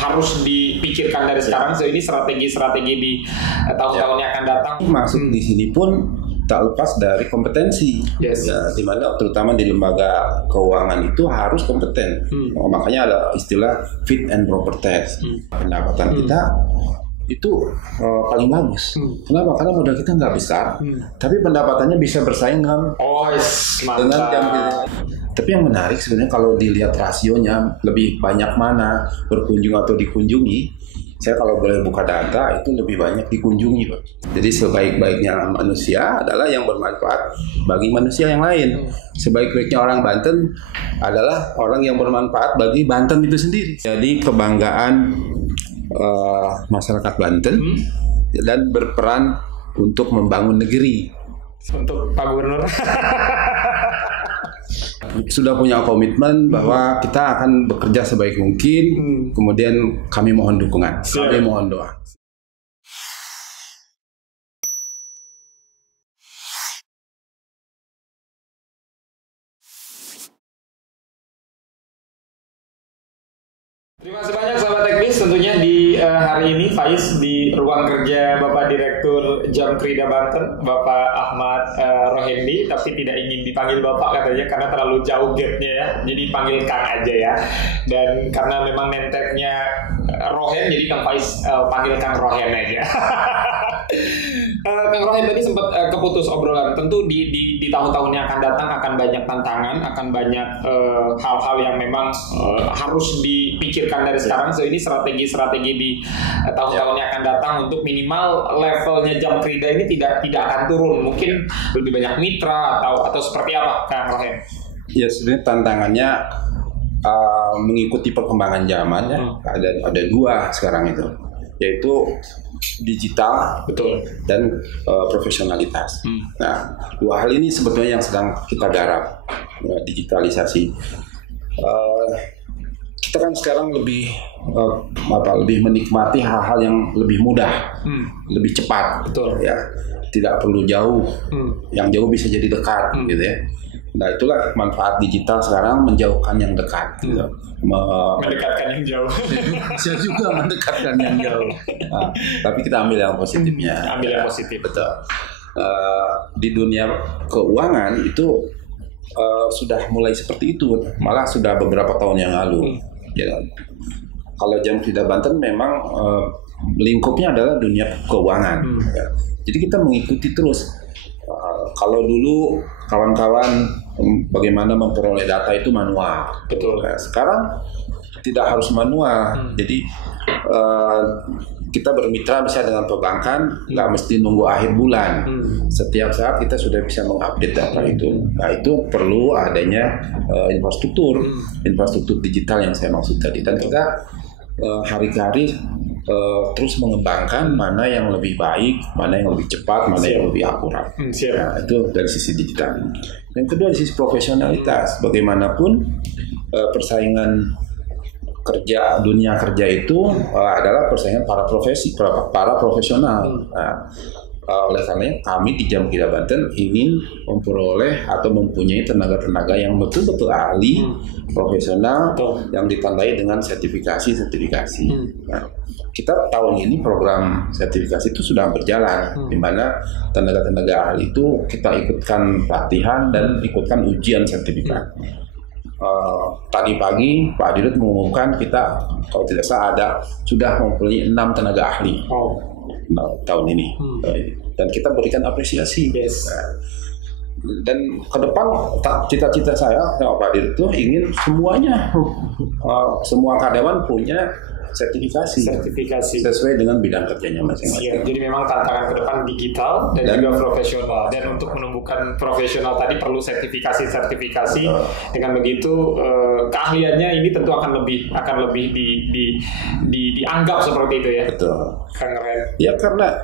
harus dipikirkan dari sekarang. So ini strategi-strategi di tahun-tahun yang akan datang. Masuk di sini pun tak lepas dari kompetensi, ya, di mana terutama di lembaga keuangan itu harus kompeten. Makanya ada istilah fit and proper test. Pendapatan kita itu paling bagus. Kenapa? Karena modal kita nggak besar, tapi pendapatannya bisa bersaing dengan yang tapi yang menarik sebenarnya kalau dilihat rasionya lebih banyak mana berkunjung atau dikunjungi. Saya kalau boleh buka data itu lebih banyak dikunjungi, Pak. Jadi sebaik-baiknya manusia adalah yang bermanfaat bagi manusia yang lain. Sebaik-baiknya orang Banten adalah orang yang bermanfaat bagi Banten itu sendiri. Jadi kebanggaan masyarakat Banten dan berperan untuk membangun negeri. Untuk Pak Gubernur sudah punya komitmen bahwa kita akan bekerja sebaik mungkin. Kemudian kami mohon dukungan, kami mohon doa. Terima kasih banyak sahabat teknis. Tentunya di hari ini Faiz di ruang kerja Bapak Direktur Jamkrida Banten, Bapak Ahmad Rohendi, tapi tidak ingin dipanggil Bapak katanya karena terlalu jauh gapnya ya. Jadi panggil Kang aja ya. Dan karena memang nenteknya Rohen, jadi Kang Faiz panggil Kang Rohen aja. Kang Rohen tadi sempat keputus obrolan. Tentu di tahun-tahun yang akan datang akan banyak tantangan, akan banyak hal-hal yang memang harus dipikirkan dari sekarang. So ini strategi-strategi di tahun-tahun yang akan datang untuk minimal levelnya Jamkrida ini tidak akan turun. Mungkin lebih banyak mitra atau seperti apa, Kang Rohen? Ya sebenarnya tantangannya mengikuti perkembangan zaman ya. Ada dua sekarang itu, yaitu digital, betul, dan profesionalitas. Nah, dua hal ini sebetulnya yang sedang kita garap, digitalisasi. Kita kan sekarang lebih menikmati hal-hal yang lebih mudah, lebih cepat, betul, ya, tidak perlu jauh, yang jauh bisa jadi dekat, gitu ya. Nah itulah manfaat digital sekarang, menjauhkan yang dekat, gitu. Mendekatkan yang jauh. Bisa juga mendekatkan yang jauh. Nah, tapi kita ambil yang positifnya. Ambil yang positif, betul. Di dunia keuangan itu sudah mulai seperti itu, malah sudah beberapa tahun yang lalu. Ya, kalau Jamkrida Banten memang lingkupnya adalah dunia keuangan. Ya. Jadi kita mengikuti terus. Kalau dulu kawan-kawan bagaimana memperoleh data itu manual, betul. Nah, sekarang tidak harus manual. Jadi kita bermitra bisa dengan perbankan, nggak mesti nunggu akhir bulan. Setiap saat kita sudah bisa mengupdate data itu. Nah itu perlu adanya infrastruktur digital yang saya maksud tadi. Dan kita hari ke hari terus mengembangkan mana yang lebih baik, mana yang lebih cepat, mana yang lebih akurat. Nah, itu dari sisi digital. Yang kedua dari sisi profesionalitas, bagaimanapun persaingan dunia kerja itu adalah persaingan para profesional. Nah, oleh karenanya kami di Jamkrida Banten ingin memperoleh atau mempunyai tenaga-tenaga yang betul-betul ahli, profesional, yang ditandai dengan sertifikasi. Nah, kita tahun ini program sertifikasi itu sudah berjalan, di mana tenaga-tenaga ahli itu kita ikutkan pelatihan dan ikutkan ujian sertifikat. Tadi pagi Pak Dirut mengumumkan kita kalau tidak salah sudah mempunyai 6 tenaga ahli tahun ini, dan kita berikan apresiasi. Dan ke depan cita-cita saya Pak Dirut itu ingin semuanya semua karyawan punya sertifikasi sesuai dengan bidang kerjanya masing-masing. Ya, jadi memang tantangan ke depan digital dan juga profesional. Dan untuk menumbuhkan profesional tadi perlu sertifikasi. Dengan begitu keahliannya ini tentu akan lebih dianggap seperti itu ya. Betul. Keren. Ya karena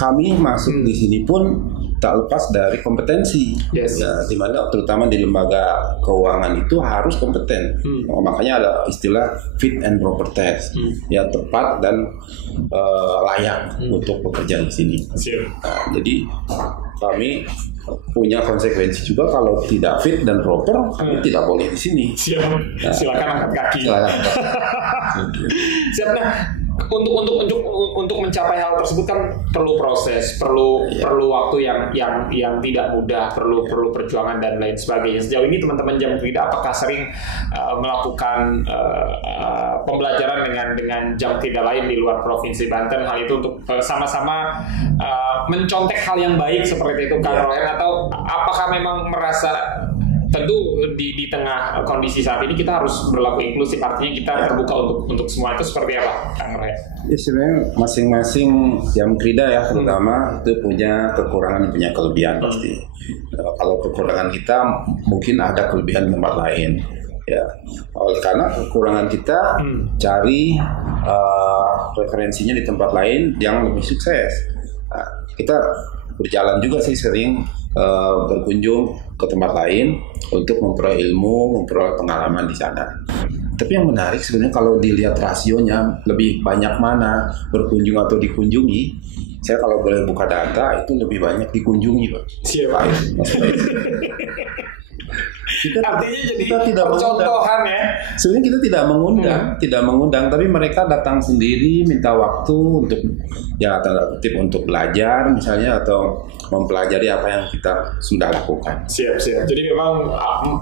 kami masuk di sini pun tak lepas dari kompetensi. Yes. Ya, di mana terutama di lembaga keuangan itu harus kompeten. Makanya ada istilah fit and proper test. Ya, tepat dan layak untuk bekerja di sini. Nah, jadi kami punya konsekuensi juga kalau tidak fit dan proper, kami tidak boleh di sini. Siap. Silakan angkat kaki. Silakan. Siap. Nah, untuk mencapai hal tersebut kan perlu proses, perlu waktu yang tidak mudah, perlu perjuangan dan lain sebagainya. Sejauh ini teman-teman Jam Kerida apakah sering melakukan pembelajaran dengan Jam Kerida lain di luar provinsi Banten, hal itu untuk sama-sama mencontek hal yang baik seperti itu, Kang Rohen, atau apakah memang merasa tentu di tengah kondisi saat ini kita harus berlaku inklusif, artinya kita terbuka untuk semua, itu seperti apa, Kang Rohen? Ya, sebenarnya masing-masing Jam Kerida ya terutama itu punya kekurangan dan punya kelebihan pasti. Kalau kekurangan kita mungkin ada kelebihan tempat lain. Ya, oleh karena kekurangan kita cari referensinya di tempat lain yang lebih sukses. Nah, kita berjalan juga sih sering berkunjung ke tempat lain untuk memperoleh ilmu, memperoleh pengalaman di sana. Tapi yang menarik sebenarnya kalau dilihat rasionya lebih banyak mana berkunjung atau dikunjungi, saya kalau boleh buka data itu lebih banyak dikunjungi, Pak. Siapa? Artinya jadi kita tidak percontohan ya. Sebenarnya kita tidak mengundang, tapi mereka datang sendiri, minta waktu untuk ya tanda kutip untuk belajar misalnya atau mempelajari apa yang kita sudah lakukan. Siap. Jadi memang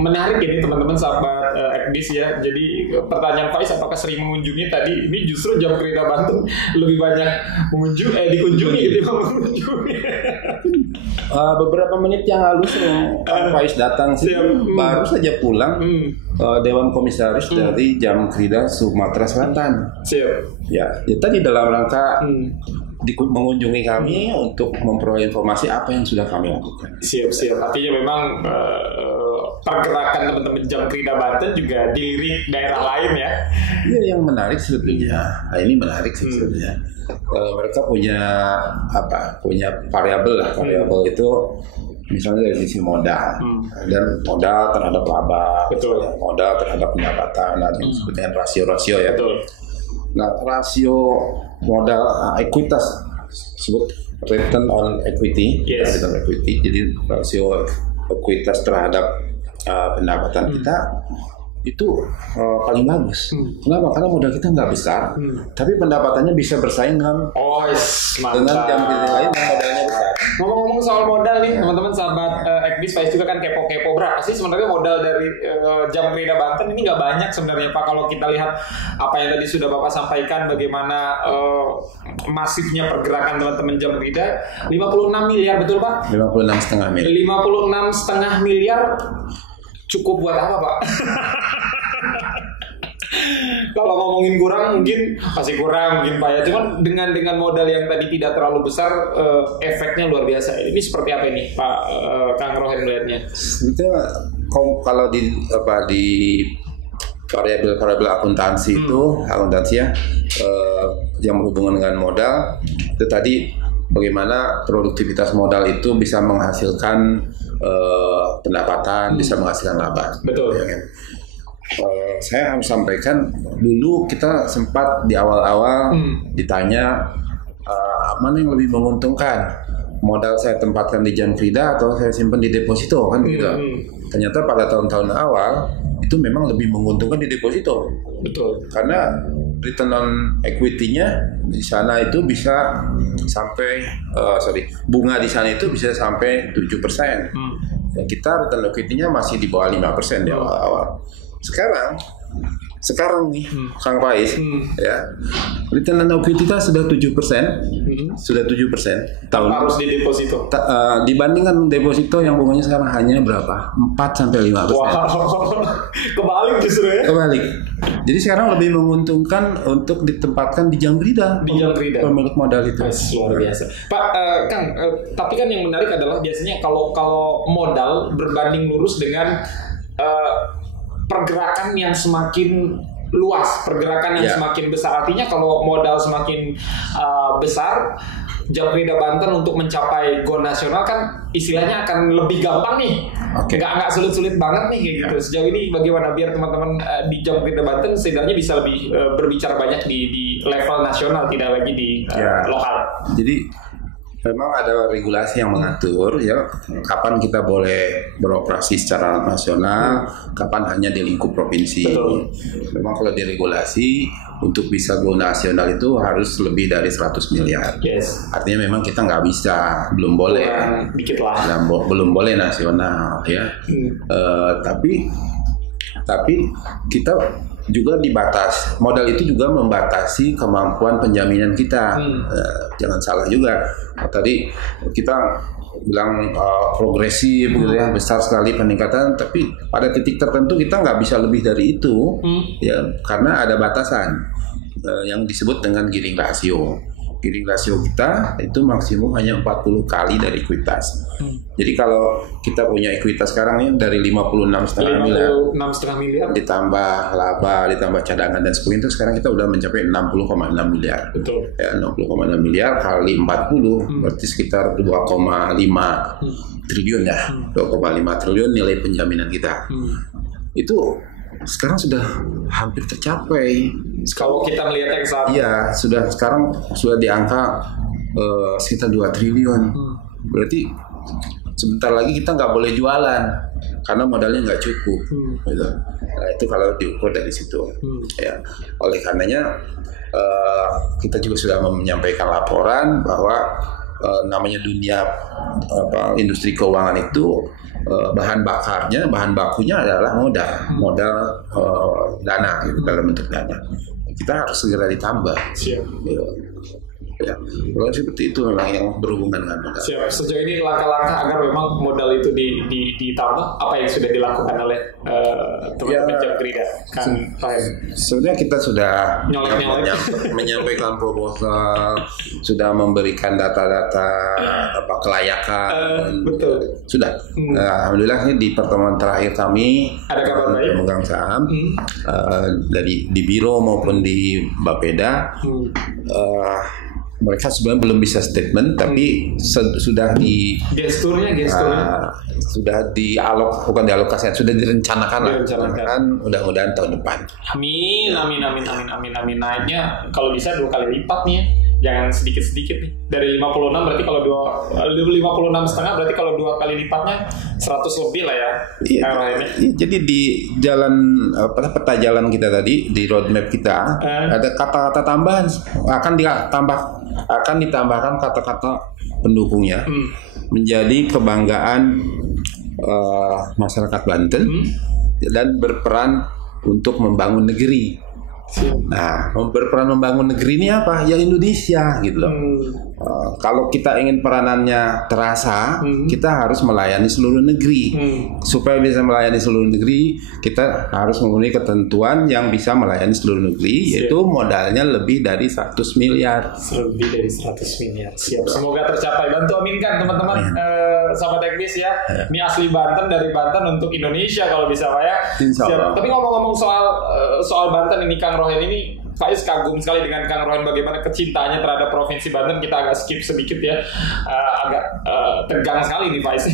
menarik ini teman-teman sahabat Ekdis ya. Jadi pertanyaan Faiz apakah sering mengunjungi tadi, ini justru Jam Kerida Banten lebih banyak dikunjungi ketimbang mengunjungi. Beberapa menit yang lalu Faiz datang sih, baru saja pulang Dewan Komisaris dari Jam Kerida Sumatera Selatan. Siap. Ya, tadi dalam rangka mengunjungi kami untuk memperoleh informasi apa yang sudah kami lakukan. Siap. Artinya memang pergerakan teman-teman Jam Kerida Banten juga dilirik daerah lain ya. Iya, yang menarik sebetulnya. Nah, ini menarik sebetulnya. Mereka punya variabel lah. Variabel itu misalnya dari sisi modal dan modal terhadap laba, modal terhadap pendapatan, dan sebetulnya rasio-rasio ya. Betul. Nah, rasio modal ekuitas sebut return on equity, return on equity. Jadi rasio ekuitas terhadap pendapatan kita itu paling bagus. Kenapa? Karena modal kita nggak besar, tapi pendapatannya bisa bersaing dengan Jam Kerida lain yang modalnya besar. Ngomong-ngomong soal modal nih, teman-teman sahabat Ekdis, Faiz juga kan kepo-kepo berapa sih sebenarnya modal dari Jam Kerida Banten ini? Nggak banyak sebenarnya Pak, kalau kita lihat apa yang tadi sudah Bapak sampaikan, bagaimana masifnya pergerakan teman-teman Jam Kerida. 56 miliar, betul Pak? 56,5 miliar. 56,5 miliar cukup buat apa Pak? Kalau ngomongin kurang mungkin masih kurang mungkin Pak ya. Cuman dengan modal yang tadi tidak terlalu besar, efeknya luar biasa. Ini seperti apa ini Pak Kang Rohen melihatnya? Itu kalau di variabel akuntansi itu ya yang berhubungan dengan modal itu tadi bagaimana produktivitas modal itu bisa menghasilkan pendapatan, bisa menghasilkan laba. Betul. Ya kan? Saya harus sampaikan dulu kita sempat di awal-awal ditanya mana yang lebih menguntungkan, modal saya tempatkan di Jam Kerida atau saya simpan di deposito kan begitu. Ternyata pada tahun-tahun awal itu memang lebih menguntungkan di deposito. Betul. Karena return on equity-nya di sana itu bisa sampai bunga di sana itu bisa sampai 7%. Ya, kita return equity-nya masih di bawah 5% di awal-awal. Sekarang nih Kang Faiz ya, return on equity kita sudah 7%, sudah 7% tahun. Harus di deposito. Dibandingkan deposito yang bunganya sekarang hanya berapa? 4-5%. Wow. Kebalik justru ya. Kebalik. Jadi sekarang lebih menguntungkan untuk ditempatkan di Jam Kerida. Di Jam Kerida. Pemilik modal itu. Luar biasa. Pak Kang, tapi kan yang menarik adalah biasanya kalau modal berbanding lurus dengan pergerakan yang semakin luas, pergerakan yang semakin besar. Artinya kalau modal semakin besar, Jamprit Banten untuk mencapai go nasional kan istilahnya akan lebih gampang nih. Nggak sulit-sulit banget nih kayak gitu. Sejauh ini bagaimana biar teman-teman di Jamprit Banten setidaknya bisa lebih berbicara banyak di level nasional, tidak lagi di lokal. Jadi memang ada regulasi yang mengatur ya kapan kita boleh beroperasi secara nasional, kapan hanya di lingkup provinsi. Betul. Memang kalau diregulasi untuk bisa go nasional itu harus lebih dari 100 miliar. Yes. Artinya memang kita nggak bisa, belum boleh. Dikit lah. Belum boleh nasional ya. Tapi kita juga modal itu juga membatasi kemampuan penjaminan kita. Jangan salah juga. Tadi kita bilang progresif gitu ya, besar sekali peningkatan, tapi pada titik tertentu kita nggak bisa lebih dari itu ya, karena ada batasan yang disebut dengan giring rasio. Giring rasio kita itu maksimum hanya 40 kali dari ekuitas. Jadi kalau kita punya ekuitas sekarang ini dari 56,5 miliar ditambah laba, ditambah cadangan dan sebagainya, itu sekarang kita udah mencapai 60,6 miliar. Betul. Ya, 60,6 miliar kali 40 berarti sekitar 2,5 triliun ya. 2,5 triliun nilai penjaminan kita. Itu sekarang sudah hampir tercapai. Kalau kita melihat yang saat sekarang sudah di angka sekitar 2 triliun. Berarti sebentar lagi kita nggak boleh jualan karena modalnya nggak cukup. Gitu. Nah, itu kalau diukur dari situ. Ya, oleh karenanya kita juga sudah menyampaikan laporan bahwa namanya dunia industri keuangan itu bahan bakunya adalah modal dana gitu, dalam bentuk dana. Kita harus segera ditambah. Siap. Ya, kalau seperti itu memang yang berhubungan dengan modal. Siap. Sejauh ini langkah-langkah agar memang modal itu ditambah, apa yang sudah dilakukan oleh teman-teman Jamprit kan? Sebenarnya kita sudah menyampaikan proposal, sudah memberikan data-data kelayakan. Betul. Sudah. Alhamdulillah di pertemuan terakhir kami ada kabar baik pemegang saham dari di biro maupun di Bapeda. Mereka sebenarnya belum bisa statement, tapi sudah di gesturnya sudah bukan dialokasikan, sudah direncanakan. Mudah-mudahan tahun depan. Amin. Naiknya kalau bisa 2 kali lipat nih ya. Jangan sedikit-sedikit nih. Dari 56 berarti kalau 56,5 berarti kalau 2 kali lipatnya 100 lebih lah ya. Iya. Jadi di jalan peta jalan kita tadi, di roadmap kita ada kata-kata tambahan akan ditambahkan kata-kata pendukungnya menjadi kebanggaan masyarakat Banten dan berperan untuk membangun negeri. Nah, berperan membangun negeri ini apa? Ya Indonesia gitu loh. Kalau kita ingin peranannya terasa, kita harus melayani seluruh negeri. Supaya bisa melayani seluruh negeri, kita harus memenuhi ketentuan yang bisa melayani seluruh negeri, yaitu modalnya lebih dari 100 miliar. Lebih dari 100 miliar. Siap. Semoga tercapai. Bantu aminkan teman-teman, sahabat teknis ya. Ini asli Banten, dari Banten untuk Indonesia kalau bisa Pak ya. Siap. Tapi ngomong-ngomong soal Banten ini, Kang Rohen ini, Faiz kagum sekali dengan Kang Rohen bagaimana kecintaannya terhadap Provinsi Banten. Kita agak skip sedikit ya, agak tegang sekali nih Faiz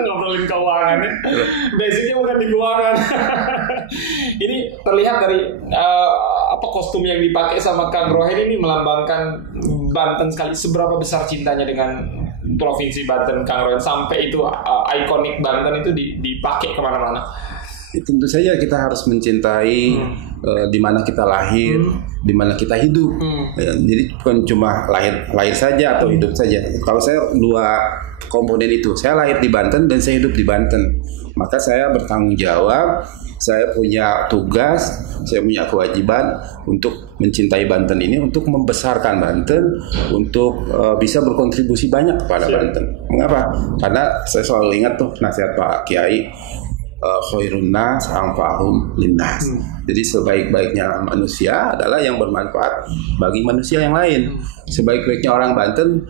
ngobrolin keuangan. Basicnya bukan di keuangan. Ini terlihat dari kostum yang dipakai sama Kang Rohen ini melambangkan Banten sekali. Seberapa besar cintanya dengan Provinsi Banten Kang Rohen sampai itu ikonik Banten itu dipakai kemana-mana? Tentu saja kita harus mencintai di mana kita lahir, di mana kita hidup. Jadi bukan cuma lahir saja atau hidup saja. Kalau saya 2 komponen itu, saya lahir di Banten dan saya hidup di Banten. Maka saya bertanggung jawab, saya punya tugas, saya punya kewajiban untuk mencintai Banten ini, untuk membesarkan Banten, untuk bisa berkontribusi banyak kepada Banten. Mengapa? Karena saya selalu ingat tuh nasihat Pak Kiai, khairun nas anfa'uhum linnas. Jadi sebaik-baiknya manusia adalah yang bermanfaat bagi manusia yang lain. Sebaik-baiknya orang Banten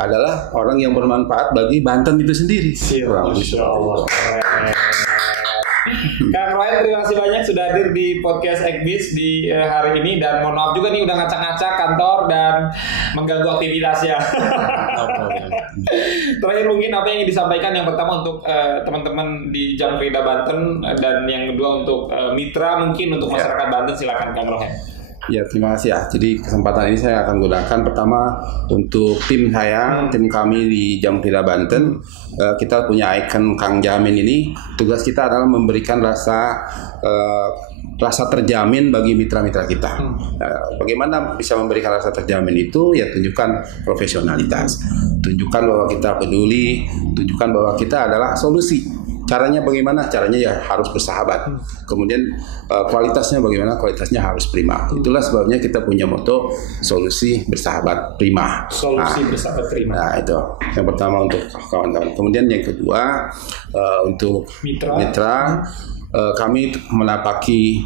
adalah orang yang bermanfaat bagi Banten itu sendiri. Masya Allah. Kang Rohen, terima kasih banyak sudah hadir di podcast Ekbis di hari ini, dan mohon maaf juga nih udah ngacak-ngacak kantor dan mengganggu aktivitasnya. Terakhir mungkin apa yang ingin disampaikan, yang pertama untuk teman-teman di Jamkrida Banten, dan yang kedua untuk mitra mungkin untuk masyarakat Banten, silakan Kang Rohen. Ya, terima kasih ya. Jadi kesempatan ini saya akan gunakan pertama untuk tim saya, tim kami di Jamkrida Banten. Kita punya ikon Kang Jamin ini. Tugas kita adalah memberikan rasa terjamin bagi mitra-mitra kita. Bagaimana bisa memberikan rasa terjamin itu? Ya, tunjukkan profesionalitas, tunjukkan bahwa kita peduli, tunjukkan bahwa kita adalah solusi. Caranya bagaimana? Caranya ya harus bersahabat. Kemudian kualitasnya bagaimana? Kualitasnya harus prima. Itulah sebabnya kita punya moto solusi bersahabat prima. Solusi bersahabat prima. Nah, itu yang pertama untuk kawan-kawan. Kemudian yang kedua untuk mitra. Kami menapaki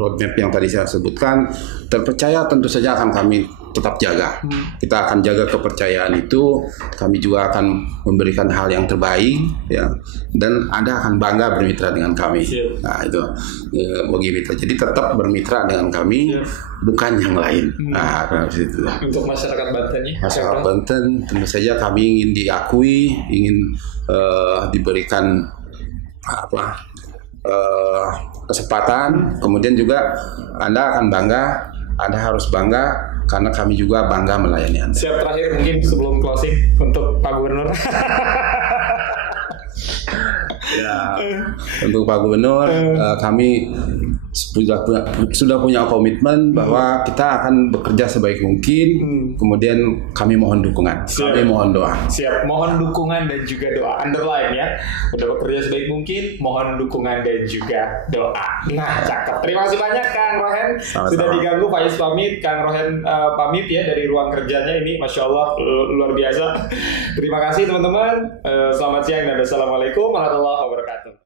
roadmap yang tadi saya sebutkan. Terpercaya tentu saja akan kami tetap jaga. Kita akan jaga kepercayaan itu. Kami juga akan memberikan hal yang terbaik, ya. Dan Anda akan bangga bermitra dengan kami. Nah, itu bagi mitra. Jadi tetap bermitra dengan kami, bukan yang lain. Nah, itu. Untuk masyarakat Banten ya. Masyarakat Banten tentu saja kami ingin diakui, ingin diberikan kesempatan. Kemudian juga Anda akan bangga. Anda harus bangga karena kami juga bangga melayani Anda. Siap, terakhir mungkin sebelum closing untuk Pak Gubernur. Ya, untuk Pak Gubernur, kami sudah punya komitmen bahwa kita akan bekerja sebaik mungkin. Kemudian kami mohon dukungan, kami mohon doa. Siap, mohon dukungan dan juga doa. Underline ya, udah bekerja sebaik mungkin, mohon dukungan dan juga doa. Nah, cakep. Terima kasih banyak Kang Rohen. Sudah diganggu, Pak Yus pamit, Kang Rohen pamit ya dari ruang kerjanya ini. Masya Allah, luar biasa. Terima kasih teman-teman. Selamat siang dan assalamualaikum warahmatullahi wabarakatuh.